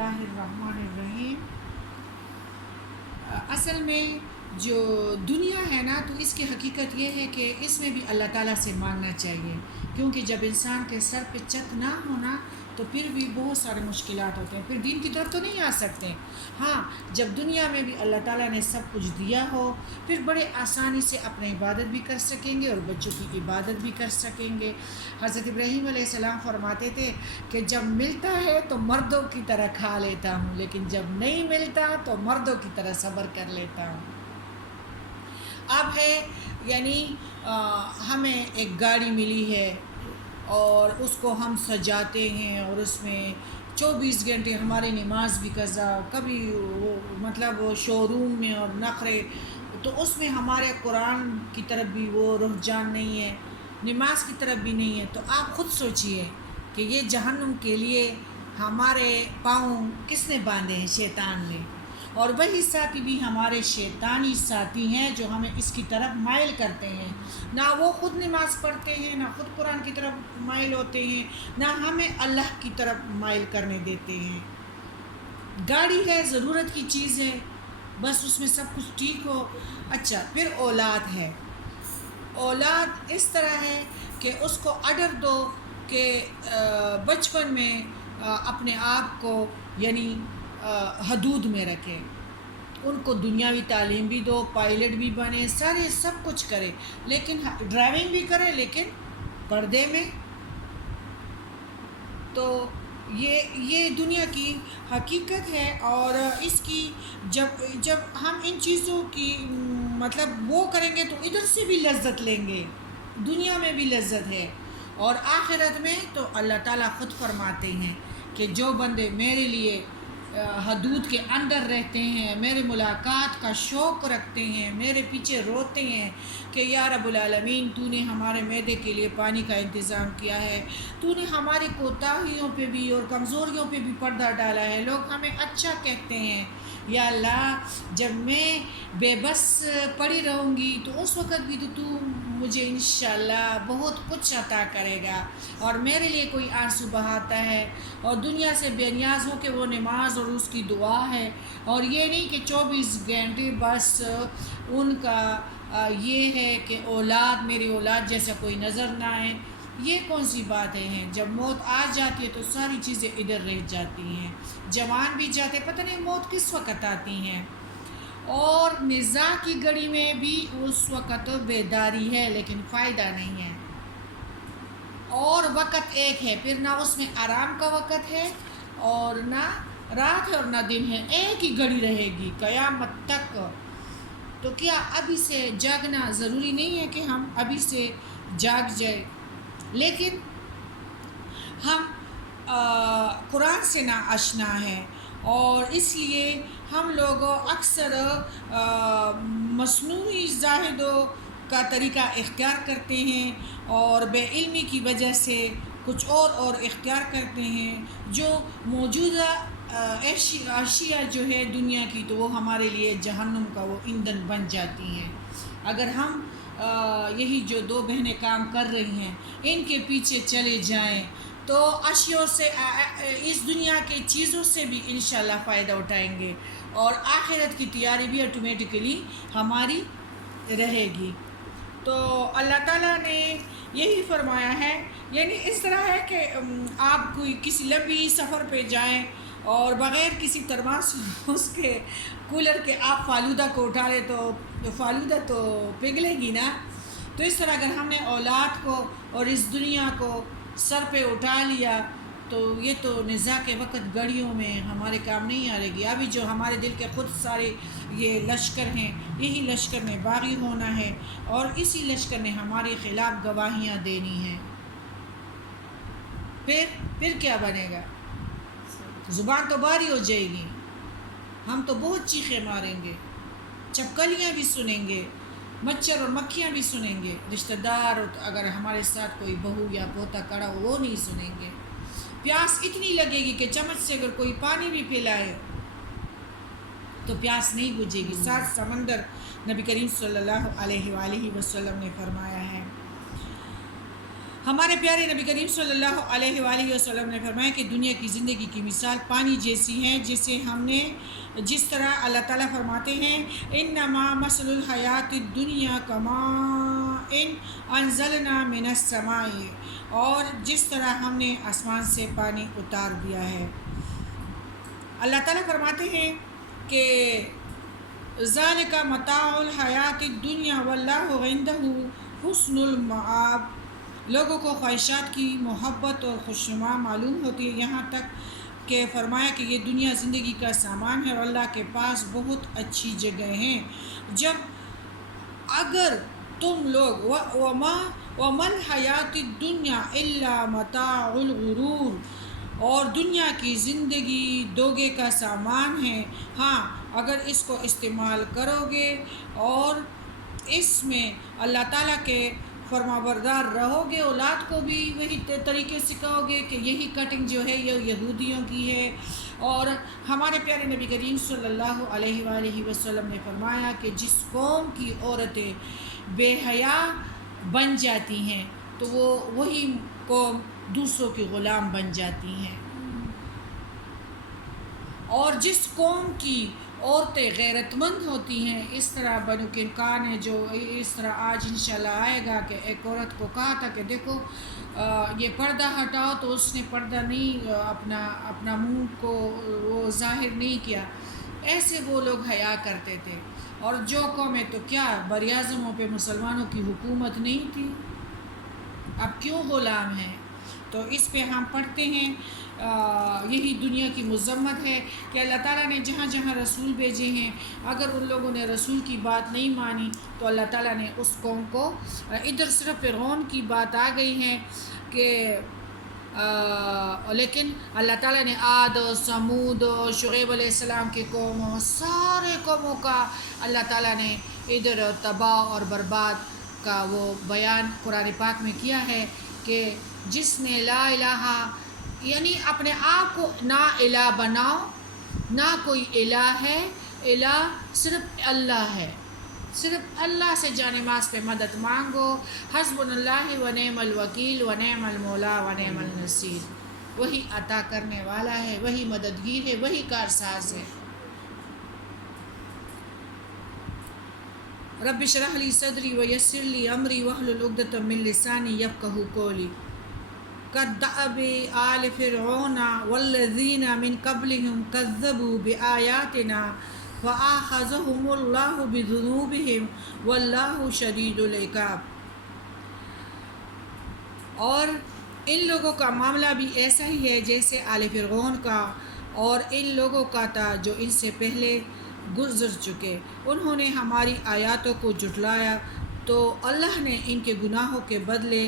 اللہ الرحمن الرحیم۔ اصل میں جو دنیا ہے نا، تو اس کی حقیقت یہ ہے کہ اس میں بھی اللہ تعالیٰ سے مانگنا چاہیے، کیونکہ جب انسان کے سر پہ چھت نہ ہونا تو پھر بھی بہت سارے مشکلات ہوتے ہیں، پھر دین کی طرف تو نہیں آ سکتے۔ ہاں، جب دنیا میں بھی اللہ تعالیٰ نے سب کچھ دیا ہو، پھر بڑے آسانی سے اپنی عبادت بھی کر سکیں گے اور بچوں کی عبادت بھی کر سکیں گے۔ حضرت ابراہیم علیہ السلام فرماتے تھے کہ جب ملتا ہے تو مردوں کی طرح کھا لیتا ہوں، لیکن جب نہیں ملتا تو مردوں کی طرح صبر کر لیتا ہوں۔ اب ہے یعنی ہمیں ایک گاڑی ملی ہے اور اس کو ہم سجاتے ہیں اور اس میں 24 گھنٹے ہمارے نماز بھی قضا، کبھی وہ مطلب شو روم میں اور نخرے، تو اس میں ہمارے قرآن کی طرف بھی وہ رجحان نہیں ہے، نماز کی طرف بھی نہیں ہے۔ تو آپ خود سوچئے کہ یہ جہنم کے لیے ہمارے پاؤں کس نے باندھے ہیں؟ شیطان نے، اور وہی ساتھی بھی ہمارے شیطانی ساتھی ہیں جو ہمیں اس کی طرف مائل کرتے ہیں۔ نہ وہ خود نماز پڑھتے ہیں، نہ خود قرآن کی طرف مائل ہوتے ہیں، نہ ہمیں اللہ کی طرف مائل کرنے دیتے ہیں۔ گاڑی ہے، ضرورت کی چیز ہے، بس اس میں سب کچھ ٹھیک ہو۔ اچھا، پھر اولاد ہے۔ اولاد اس طرح ہے کہ اس کو آرڈر دو کہ بچپن میں اپنے آپ کو یعنی حدود میں رکھے، ان کو دنیاوی تعلیم بھی دو، پائلٹ بھی بنے، سارے سب کچھ کرے، لیکن ڈرائیونگ بھی کرے لیکن پردے میں۔ تو یہ دنیا کی حقیقت ہے، اور اس کی جب ہم ان چیزوں کی مطلب وہ کریں گے تو ادھر سے بھی لذت لیں گے، دنیا میں بھی لذت ہے اور آخرت میں۔ تو اللہ تعالیٰ خود فرماتے ہیں کہ جو بندے میرے لیے حدود کے اندر رہتے ہیں، میرے ملاقات کا شوق رکھتے ہیں، میرے پیچھے روتے ہیں کہ یا رب العالمین تو نے ہمارے معدے کے لیے پانی کا انتظام کیا ہے، تو نے ہماری کوتاہیوں پہ بھی اور کمزوریوں پہ بھی پردہ ڈالا ہے، لوگ ہمیں اچھا کہتے ہیں، یا اللہ جب میں بے بس پڑی رہوں گی تو اس وقت بھی تو مجھے انشاءاللہ بہت کچھ عطا کرے گا۔ اور میرے لیے کوئی آنسو بہاتا ہے اور دنیا سے بے نیاز ہو کہ وہ نماز اور اس کی دعا ہے، اور یہ نہیں کہ 24 گھنٹے بس ان کا یہ ہے کہ اولاد، میری اولاد جیسا کوئی نظر نہ آئے۔ یہ کون سی باتیں ہیں؟ جب موت آ جاتی ہے تو ساری چیزیں ادھر رہ جاتی ہیں، جوان بھی جاتے، پتہ نہیں موت کس وقت آتی ہیں۔ اور نزاع کی گھڑی میں بھی اس وقت بیداری ہے لیکن فائدہ نہیں ہے، اور وقت ایک ہے، پھر نہ اس میں آرام کا وقت ہے اور نہ رات ہے اور نہ دن ہے، ایک ہی گھڑی رہے گی قیامت تک۔ تو کیا ابھی سے جاگنا ضروری نہیں ہے کہ ہم ابھی سے جاگ جائیں؟ لیکن ہم قرآن سے نا آشنا ہیں، اور اس لیے ہم لوگ اکثر مصنوعی زاہدوں کا طریقہ اختیار کرتے ہیں، اور بے علمی کی وجہ سے کچھ اور اختیار کرتے ہیں، جو موجودہ اشیاء جو ہے دنیا کی، تو وہ ہمارے لیے جہنم کا وہ ایندھن بن جاتی ہیں۔ اگر ہم یہی جو دو بہنیں کام کر رہی ہیں ان کے پیچھے چلے جائیں تو اشیاء سے، اس دنیا کی چیزوں سے بھی انشاءاللہ فائدہ اٹھائیں گے، اور آخرت کی تیاری بھی آٹومیٹکلی ہماری رہے گی۔ تو اللہ تعالیٰ نے یہی فرمایا ہے، یعنی اس طرح ہے کہ آپ کوئی کسی لمبی سفر پہ جائیں اور بغیر کسی ترماس اس کے کولر کے آپ فالودہ کو اٹھا لیں تو فالودہ تو پگھلے گی نا۔ تو اس طرح اگر ہم نے اولاد کو اور اس دنیا کو سر پہ اٹھا لیا تو یہ تو نزاع کے وقت گھڑیوں میں ہمارے کام نہیں آئے گی۔ ابھی جو ہمارے دل کے خود سارے یہ لشکر ہیں، یہی لشکر نے باغی ہونا ہے، اور اسی لشکر نے ہمارے خلاف گواہیاں دینی ہیں۔ پھر کیا بنے گا؟ زبان تو باری ہو جائے گی، ہم تو بہت چیخیں ماریں گے، چپکلیاں بھی سنیں گے، مچھر اور مکھیاں بھی سنیں گے، رشتہ دار اگر ہمارے ساتھ کوئی بہو یا پوتا کڑا ہو وہ نہیں سنیں گے، پیاس اتنی لگے گی کہ چمچ سے اگر کوئی پانی بھی پلائے تو پیاس نہیں بجھے گی۔ 7 سمندر نبی کریم صلی اللہ علیہ وآلہ وسلم نے فرمایا ہے۔ ہمارے پیارے نبی کریم صلی اللہ علیہ وآلہ وسلم نے فرمایا کہ دنیا کی زندگی کی مثال پانی جیسی ہے، جس طرح اللہ تعالیٰ فرماتے ہیں انما مثل الحیات الدنیا کماء انزلنا من السماء، اور جس طرح ہم نے آسمان سے پانی اتار دیا ہے۔ اللہ تعالیٰ فرماتے ہیں کہ ذالک متاع الحیات الدنیا واللہ عندہ حسن المآب، لوگوں کو خواہشات کی محبت اور خوشنما معلوم ہوتی ہے، یہاں تک کہ فرمایا کہ یہ دنیا زندگی کا سامان ہے اور اللہ کے پاس بہت اچھی جگہ ہیں۔ اگر تم لوگ وَمَا الْحَيَاةُ الدُّنْيَا إِلَّا مَتَاعُ الْغُرُورِ، اور دنیا کی زندگی دھوکے کا سامان ہے، ہاں اگر اس کو استعمال کرو گے اور اس میں اللہ تعالیٰ کے فرما بردار رہو گے، اولاد کو بھی وہی طریقے سکھاؤ گے کہ یہی کٹنگ جو ہے یہ یہودیوں کی ہے۔ اور ہمارے پیارے نبی کریم صلی اللہ علیہ وآلہ وسلم نے فرمایا کہ جس قوم کی عورتیں بے حیا بن جاتی ہیں تو وہی قوم دوسروں کی غلام بن جاتی ہیں، اور جس قوم کی عورتیں غیرت مند ہوتی ہیں، اس طرح بنو کنعان ہے جو اس طرح آج انشاءاللہ آئے گا کہ ایک عورت کو کہا تھا کہ دیکھو یہ پردہ ہٹاؤ، تو اس نے پردہ نہیں اپنا منہ کو وہ ظاہر نہیں کیا، ایسے وہ لوگ حیا کرتے تھے۔ اور جو قومیں تو کیا براعظموں پہ مسلمانوں کی حکومت نہیں تھی، اب کیوں غلام ہیں؟ تو اس پہ ہم پڑھتے ہیں یہی دنیا کی مذمت ہے کہ اللہ تعالیٰ نے جہاں جہاں رسول بھیجے ہیں، اگر ان لوگوں نے رسول کی بات نہیں مانی تو اللہ تعالیٰ نے اس قوم کو، ادھر صرف فرعون کی بات آ گئی ہے کہ لیکن اللہ تعالیٰ نے عاد و ثمود و شعیب علیہ السلام کی قوموں، سارے قوموں کا اللہ تعالیٰ نے ادھر تباہ اور برباد کا وہ بیان قرآن پاک میں کیا ہے کہ جس نے لا الہ، یعنی اپنے آپ کو نہ الہ بناؤ، نہ کوئی الہ ہے، الہ صرف اللہ ہے، صرف اللہ سے جا نماز پہ مدد مانگو، حسبنا اللہ و نعم الوکیل و نعم المولا و نعم النصیر، وہی عطا کرنے والا ہے، وہی مددگیر ہے، وہی کارساز ہے۔ رب اشرح لی صدری ویسر لی امری واحلل عقدۃ من لسانی یفقہوا قولی، کدأب آل فرعون والذین من قبلہم کذبوا بآیاتنا فآخذہم اللہ بذنوبہم واللہ شدید العقاب۔ اور ان لوگوں کا معاملہ بھی ایسا ہی ہے جیسے آل فرعون کا اور ان لوگوں کا تھا جو ان سے پہلے گزر چکے، انہوں نے ہماری آیاتوں کو جھٹلایا تو اللہ نے ان کے گناہوں کے بدلے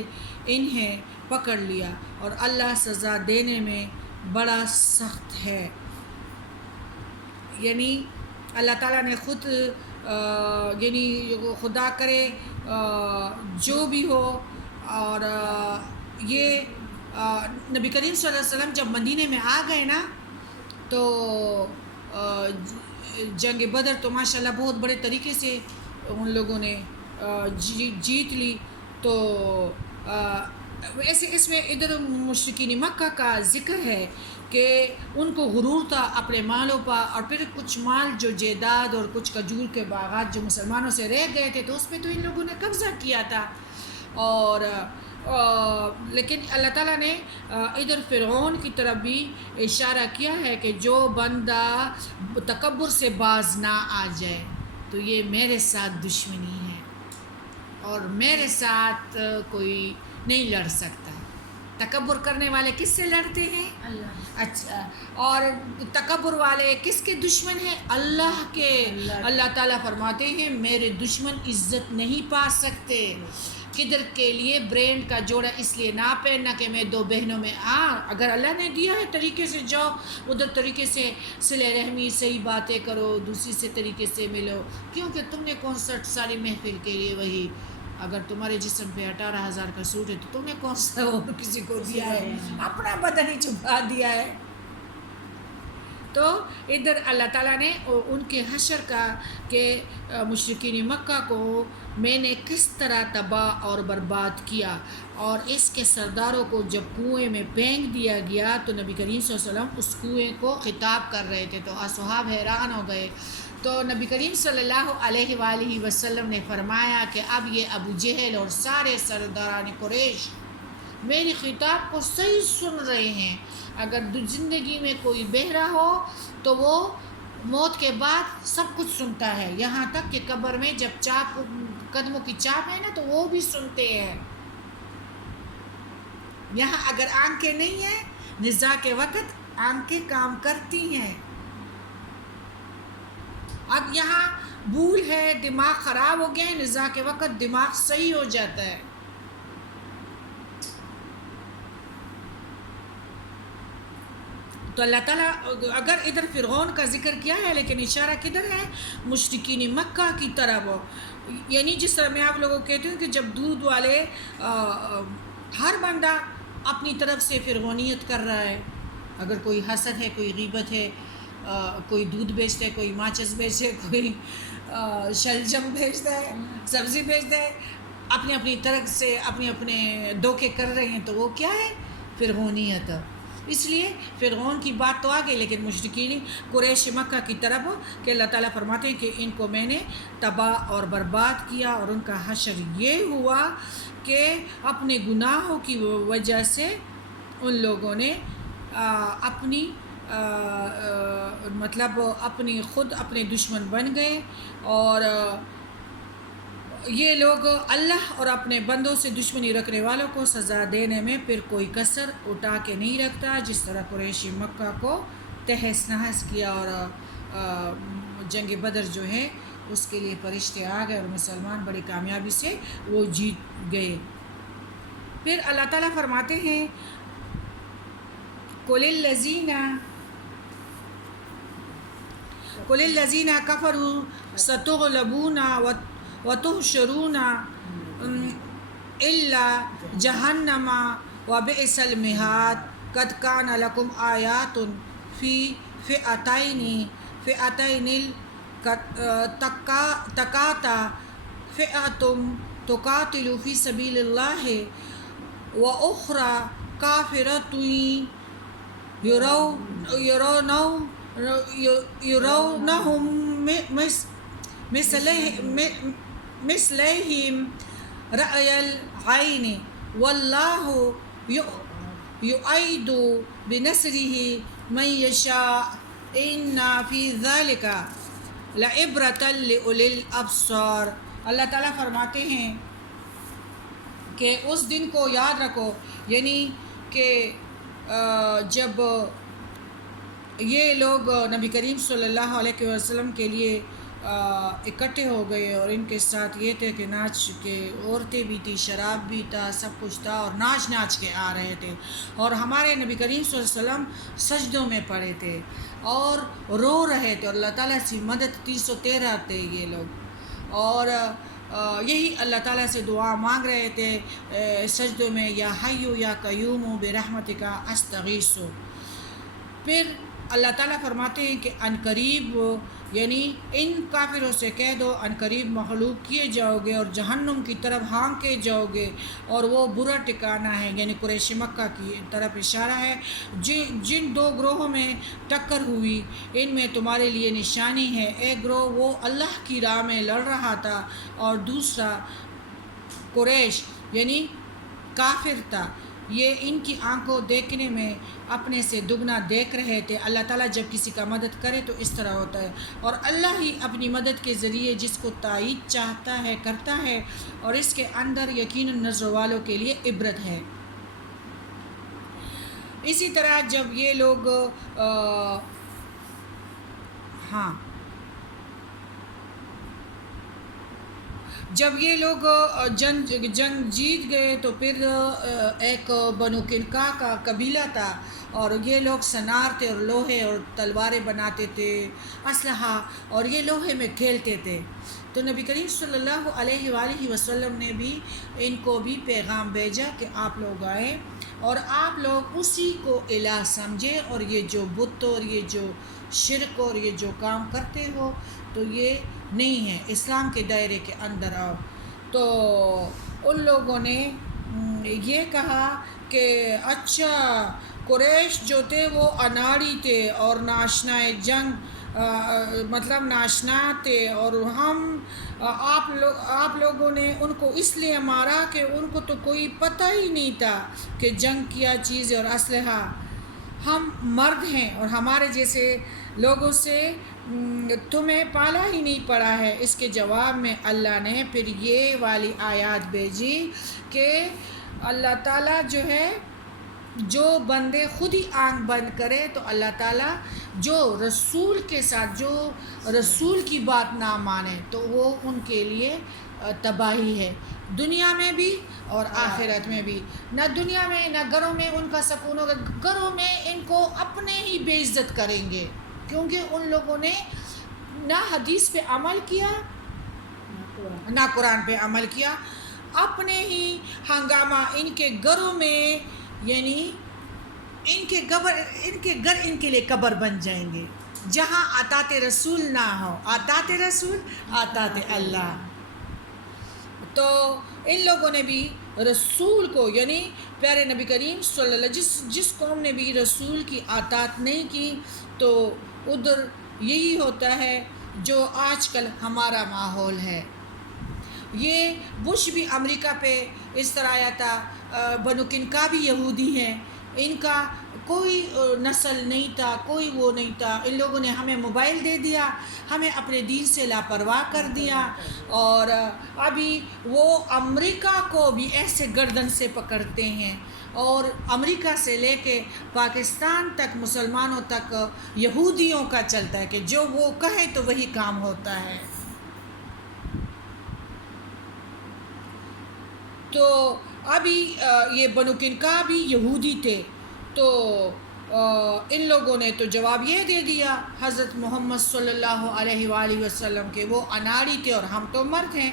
انہیں پکڑ لیا، اور اللہ سزا دینے میں بڑا سخت ہے۔ یعنی اللہ تعالیٰ نے خود یعنی خدا کرے جو بھی ہو، اور یہ نبی کریم صلی اللہ علیہ وسلم جب مدینے میں آ گئے نا تو جنگ بدر تو ماشاءاللہ بہت بڑے طریقے سے ان لوگوں نے جیت لی، تو ایسے اس میں ادھر مشرکین مکہ کا ذکر ہے کہ ان کو غرور تھا اپنے مالوں پر، اور پھر کچھ مال جو جائیداد اور کچھ کھجور کے باغات جو مسلمانوں سے رہ گئے تھے تو اس پہ تو ان لوگوں نے قبضہ کیا تھا، اور لیکن اللہ تعالیٰ نے ادھر فرعون کی طرف بھی اشارہ کیا ہے کہ جو بندہ تکبر سے باز نہ آ جائے تو یہ میرے ساتھ دشمنی ہے اور میرے ساتھ کوئی نہیں لڑ سکتا۔ تکبر کرنے والے کس سے لڑتے ہیں؟ اللہ۔ اچھا، اور تکبر والے کس کے دشمن ہیں؟ اللہ کے۔ اللہ تعالیٰ فرماتے ہیں میرے دشمن عزت نہیں پا سکتے۔ کدھر کے لیے برینڈ کا جوڑا اس لیے نہ پہننا کہ میں دو بہنوں میں اگر اللہ نے دیا ہے طریقے سے جاؤ ادھر طریقے سے صلہ رحمی، صحیح باتیں کرو، دوسری سے طریقے سے ملو، کیونکہ تم نے کنسرٹ ساری محفل کے لیے وہی، اگر تمہارے جسم پہ 18,000 کا سوٹ ہے تو تم نے کون سا اور کسی کو دیا ہے؟ اپنا بدن ہی چھپا دیا ہے۔ تو ادھر اللہ تعالیٰ نے ان کے حشر کا کہ مشرکین مکہ کو میں نے کس طرح تباہ اور برباد کیا، اور اس کے سرداروں کو جب کنویں میں پھینک دیا گیا تو نبی کریم صلی اللہ علیہ وسلم اس کنویں کو خطاب کر رہے تھے، تو اصحاب حیران ہو گئے۔ تو نبی کریم صلی اللہ علیہ وآلہ وسلم نے فرمایا کہ اب یہ ابو جہل اور سارے سرداران قریش میری خطاب کو صحیح سن رہے ہیں۔ اگر زندگی میں کوئی بہرا ہو تو وہ موت کے بعد سب کچھ سنتا ہے، یہاں تک کہ قبر میں جب چاپ قدموں کی چاپ ہے نا تو وہ بھی سنتے ہیں۔ یہاں اگر آنکھیں نہیں ہیں، نزاع کے وقت آنکھیں کام کرتی ہیں۔ اب یہاں بھول ہے، دماغ خراب ہو گیا ہے، نزاع کے وقت دماغ صحیح ہو جاتا ہے۔ تو اللہ تعالیٰ اگر ادھر فرعون کا ذکر کیا ہے لیکن اشارہ کدھر ہے؟ مشرکین مکہ کی طرف، یعنی جس طرح میں آپ لوگوں کو کہتی ہوں کہ جب دودھ والے ہر بندہ اپنی طرف سے فرعونیت کر رہا ہے، اگر کوئی حسد ہے، کوئی غیبت ہے، کوئی دودھ بیچتا ہے، کوئی ماچس بیچتا ہے، کوئی شلجم بیچتا ہے، سبزی بیچتا ہے، اپنی اپنی طرف سے اپنے دھوکے کر رہے ہیں، تو وہ کیا ہے؟ فرعونیت۔ اس لیے فرعون کی بات تو آ گئی، لیکن مشرکین قریش مکہ کی طرف کہ اللہ تعالیٰ فرماتے ہیں کہ ان کو میں نے تباہ اور برباد کیا، اور ان کا حشر یہ ہوا کہ اپنے گناہوں کی وجہ سے ان لوگوں نے اپنی مطلب اپنی خود اپنے دشمن بن گئے، اور یہ لوگ اللہ اور اپنے بندوں سے دشمنی رکھنے والوں کو سزا دینے میں پھر کوئی کسر اٹھا کے نہیں رکھتا، جس طرح قریشی مکہ کو تہس نہس کیا، اور جنگ بدر جو ہے اس کے لیے فرشتے آ گئے اور مسلمان بڑی کامیابی سے وہ جیت گئے۔ پھر اللہ تعالیٰ فرماتے ہیں قُلِ الَّذِينَ كَفَرُوا سَتُغْلَبُونَ وَتُحْشَرُونَ إِلَّا جَهَنَّمَ وَبِئْسَ الْمِهَادُ قَدْ كَانَ لَكُمْ آيَاتٌ فِي فِئَتَيْنِ الْتَقَاتَا فِئَةٌ تُقَاتِلُ فِي سَبِيلِ اللَّهِ وَأُخْرَى كَافِرَةٌ يرونهم مثليهم رأي العين والله يؤيد بنصره من يشاء إن في ذلك لعبرة لأولي الأبصار۔ اللہ تعالیٰ فرماتے ہیں کہ اس دن کو یاد رکھو، یعنی کہ جب یہ لوگ نبی کریم صلی اللہ علیہ وسلم کے لیے اکٹھے ہو گئے، اور ان کے ساتھ یہ تھے کہ ناچ کے عورتیں بھی تھی، شراب بھی تھا، سب کچھ تھا، اور ناچ کے آ رہے تھے، اور ہمارے نبی کریم صلی اللہ علیہ وسلم سجدوں میں پڑے تھے اور رو رہے تھے، اور اللہ تعالیٰ سے مدد 313 تھے یہ لوگ، اور یہی اللہ تعالیٰ سے دعا مانگ رہے تھے سجدوں میں، یا حیو یا قیوم برحمتک استغیث۔ پھر اللہ تعالیٰ فرماتے ہیں کہ عنقریب، یعنی ان کافروں سے کہہ دو عنقریب مغلوب کیے جاؤ گے اور جہنم کی طرف ہانکے جاؤ گے، اور وہ برا ٹھکانہ ہے، یعنی قریش مکہ کی طرف اشارہ ہے۔ جن دو گروہوں میں ٹکر ہوئی ان میں تمہارے لیے نشانی ہے، ایک گروہ وہ اللہ کی راہ میں لڑ رہا تھا، اور دوسرا قریش یعنی کافر تھا، یہ ان کی آنکھوں دیکھنے میں اپنے سے دگنا دیکھ رہے تھے۔ اللہ تعالیٰ جب کسی کا مدد کرے تو اس طرح ہوتا ہے، اور اللہ ہی اپنی مدد کے ذریعے جس کو تائید چاہتا ہے کرتا ہے، اور اس کے اندر یقیناً نظر والوں کے لیے عبرت ہے۔ اسی طرح جب یہ لوگ جب یہ لوگ جنگ جیت گئے تو پھر ایک بنو کنقاع کا قبیلہ تھا، اور یہ لوگ سنار تھے اور لوہے اور تلواریں بناتے تھے، اسلحہ، اور یہ لوہے میں کھیلتے تھے۔ تو نبی کریم صلی اللہ علیہ وآلہ وسلم نے بھی ان کو بھی پیغام بھیجا کہ آپ لوگ آئیں اور آپ لوگ اسی کو الہ سمجھے، اور یہ جو بت اور یہ جو شرک اور یہ جو کام کرتے ہو تو یہ نہیں ہے، اسلام کے دائرے کے اندر آؤ۔ تو ان لوگوں نے یہ کہا کہ اچھا قریش جو تھے وہ اناڑی تھے اور ناشنائے جنگ مطلب ناشنا تھے، اور ہم آپ لوگوں نے ان کو اس لیے مارا کہ ان کو تو کوئی پتہ ہی نہیں تھا کہ جنگ کیا چیز ہے اور اسلحہ، ہم مرد ہیں اور ہمارے جیسے لوگوں سے تمہیں پالا ہی نہیں پڑا ہے۔ اس کے جواب میں اللہ نے پھر یہ والی آیات بھیجی کہ اللہ تعالیٰ جو ہے، جو بندے خود ہی آنکھ بند کرے تو اللہ تعالیٰ جو رسول کے ساتھ جو رسول کی بات نہ مانے تو وہ ان کے لیے تباہی ہے، دنیا میں بھی اور آخرت میں بھی۔ نہ دنیا میں نہ گھروں میں ان کا سکون ہوگا، گھروں میں ان کو اپنے ہی بے عزت کریں گے، کیونکہ ان لوگوں نے نہ حدیث پہ عمل کیا نہ قرآن پہ عمل کیا، اپنے ہی ہنگامہ ان کے گھروں میں، یعنی ان کے گھر ان کے لیے قبر بن جائیں گے، جہاں اطاعت رسول نہ ہو، اطاعت رسول اطاعت اللہ۔ تو ان لوگوں نے بھی رسول کو، یعنی پیارے نبی کریم صلی اللہ جس قوم نے بھی رسول کی اطاعت نہیں کی تو ادھر یہی ہوتا ہے جو آج کل ہمارا ماحول ہے۔ یہ بش بھی امریکہ پہ اس طرح آیا تھا، بنو کنکا بھی یہودی ہیں، ان کا کوئی نسل نہیں تھا، کوئی وہ نہیں تھا، ان لوگوں نے ہمیں موبائل دے دیا، ہمیں اپنے دین سے لاپرواہ کر دیا، اور ابھی وہ امریکہ کو بھی ایسے گردن سے پکڑتے ہیں، اور امریکہ سے لے کے پاکستان تک مسلمانوں تک یہودیوں کا چلتا ہے کہ جو وہ کہے تو وہی کام ہوتا ہے۔ تو ابھی یہ بنو کنکا بھی یہودی تھے، تو ان لوگوں نے تو جواب یہ دے دیا حضرت محمد صلی اللہ علیہ وآلہ وسلم کے وہ اناڑی تھے اور ہم تو مرد ہیں۔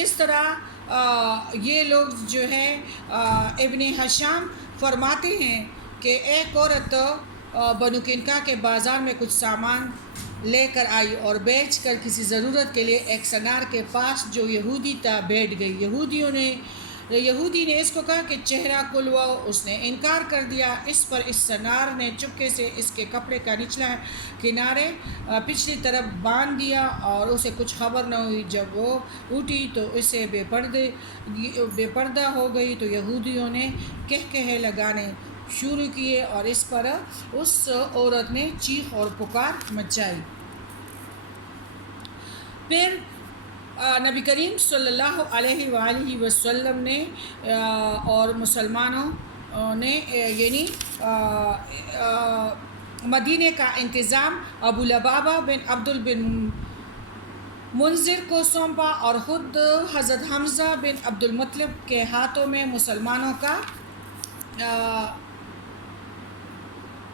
اس طرح یہ لوگ جو ہے ابن ہشام فرماتے ہیں کہ ایک عورت بنو کنکا کے بازار میں کچھ سامان لے کر آئی اور بیچ کر کسی ضرورت کے لیے ایک سنار کے پاس جو یہودی تھا بیٹھ گئی۔ یہودی نے اس کو کہا کہ چہرہ کھلواؤ، اس نے انکار کر دیا۔ اس پر اس سنار نے چپکے سے اس کے کپڑے کا نچلا کنارے پچھلی طرف باندھ دیا اور اسے کچھ خبر نہ ہوئی۔ جب وہ اٹھی تو اسے بے پردہ ہو گئی، تو یہودیوں نے کہکہے لگانے شروع کیے اور اس پر اس عورت نے چیخ اور پکار مچائی۔ پھر نبی کریم صلی اللہ علیہ وآلہ وسلم نے اور مسلمانوں نے یعنی مدینے کا انتظام ابو لبابہ بن عبد بن منذر کو سونپا اور خود حضرت حمزہ بن عبد المطلب کے ہاتھوں میں مسلمانوں کا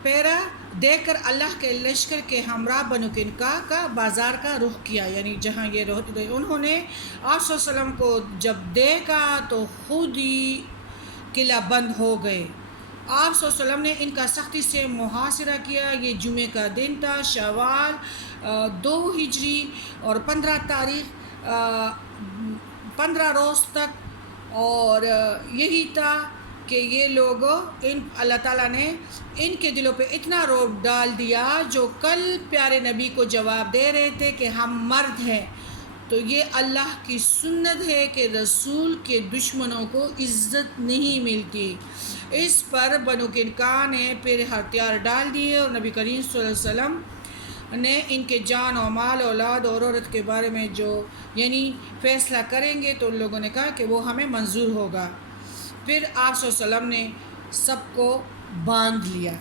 پیرا دے کر اللہ کے لشکر کے ہمراہ بنو کنکا کا بازار کا رخ کیا، یعنی جہاں یہ رہتے۔ انہوں نے آپ صلی اللہ علیہ وسلم کو جب دیکھا تو خود ہی قلعہ بند ہو گئے۔ آپ صلی اللہ علیہ وسلم نے ان کا سختی سے محاصرہ کیا۔ یہ جمعے کا دن تھا، شوال 2 ہجری اور 15 تاریخ 15 روز تک، اور یہی تھا کہ یہ لوگ اللہ تعالیٰ نے ان کے دلوں پہ اتنا رعب ڈال دیا، جو کل پیارے نبی کو جواب دے رہے تھے کہ ہم مرد ہیں، تو یہ اللہ کی سنت ہے کہ رسول کے دشمنوں کو عزت نہیں ملتی۔ اس پر بنو کنکا نے پھر ہتھیار ڈال دیے اور نبی کریم صلی اللہ علیہ وسلم نے ان کے جان و مال اولاد اور عورت کے بارے میں جو یعنی فیصلہ کریں گے، تو ان لوگوں نے کہا کہ وہ ہمیں منظور ہوگا۔ پھر آپ صلی اللہ علیہ وسلم نے سب کو باندھ لیا۔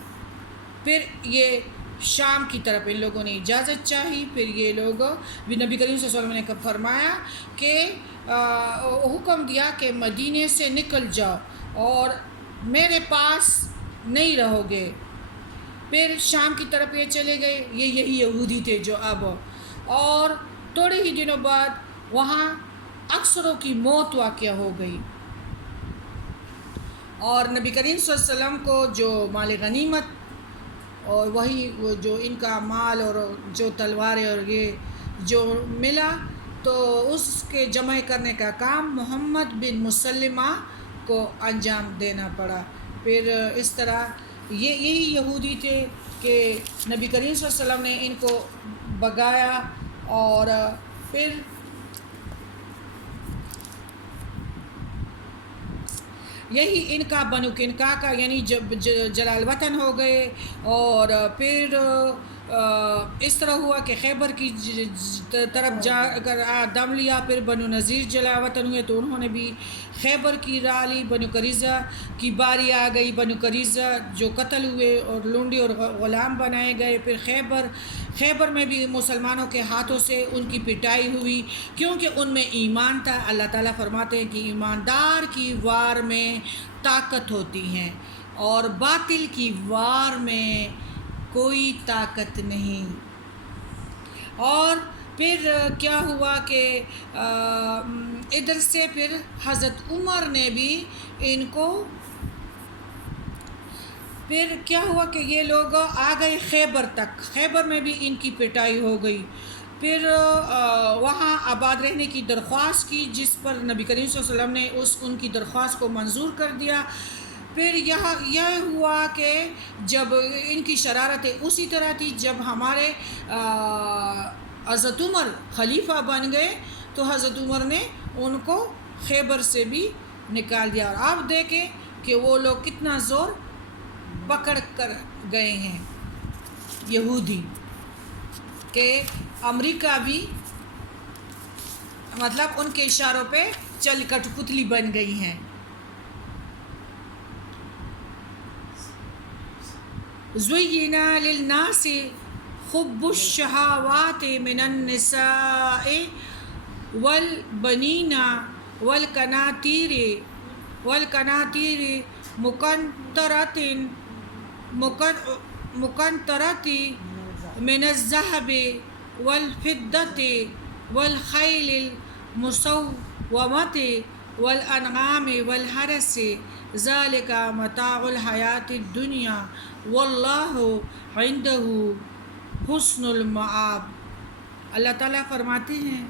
پھر یہ شام کی طرف ان لوگوں نے اجازت چاہی۔ پھر یہ لوگ نبی کریم صلی اللہ علیہ وسلم نے فرمایا کہ حکم دیا کہ مدینے سے نکل جاؤ، اور میرے پاس نہیں رہو گے۔ پھر شام کی طرف یہ چلے گئے، یہی یہودی تھے جو اب، اور تھوڑے ہی دنوں بعد وہاں اکثروں کی موت واقع ہو گئی، اور نبی کریم صلی اللہ علیہ وسلم کو جو مال غنیمت اور وہی وہ جو ان کا مال اور جو تلواریں اور یہ جو ملا، تو اس کے جمع کرنے کا کام محمد بن مسلمہ کو انجام دینا پڑا۔ پھر اس طرح یہی یہودی تھے کہ نبی کریم صلی اللہ علیہ وسلم نے ان کو بھگایا، اور پھر یہی ان کا بنو کنکا کا یعنی جب جلال وطن ہو گئے، اور پھر اس طرح ہوا کہ خیبر کی طرف جا کر دم لیا، پھر بنو نذیر جلال وطن ہوئے تو انہوں نے بھی خیبر کی راہ لی۔ بنو قریظہ کی باری آ گئی، بنو قریظہ جو قتل ہوئے اور لونڈی اور غلام بنائے گئے۔ پھر خیبر میں بھی مسلمانوں کے ہاتھوں سے ان کی پٹائی ہوئی، کیونکہ ان میں ایمان تھا۔ اللہ تعالیٰ فرماتے ہیں کہ ایماندار کی وار میں طاقت ہوتی ہے، اور باطل کی وار میں کوئی طاقت نہیں۔ اور پھر کیا ہوا کہ ادھر سے پھر حضرت عمر نے بھی ان کو، پھر کیا ہوا کہ یہ لوگ آ گئے خیبر تک، خیبر میں بھی ان کی پٹائی ہو گئی۔ پھر وہاں آباد رہنے کی درخواست کی، جس پر نبی کریم صلی اللہ علیہ وسلم نے ان کی درخواست کو منظور کر دیا۔ پھر یہ ہوا کہ جب ان کی شرارتیں اسی طرح تھی، جب ہمارے حضرت عمر خلیفہ بن گئے تو حضرت عمر نے ان کو خیبر سے بھی نکال دیا، اور آپ دیکھیں کہ وہ لوگ کتنا زور پکڑ کر گئے ہیں یہودی، کہ امریکہ بھی مطلب ان کے اشاروں پہ چل کٹ پتلی بن گئی ہیں۔ زُيِّنَ لِلنَّاسِ حُبُّ الشَّهَوَاتِ مِنَ النِّسَاءِ وَالْبَنِينَ وَالْقَنَاطِيرِ مُقَنطَرَةِ مِنَ الذَّهَبِ وَالْفِضَّةِ وَالْخَيْلِ الْمُسَوَّمَةِ وَالْأَنْعَامِ وَالْحَرْثِ ذَلِكَ مَتَاعُ الْحَيَاةِ الدُّنْيَا وَاللَّهُ عِندَهُ حُسْنُ الْمَآبِ۔ اللہ تعالیٰ فرماتے ہیں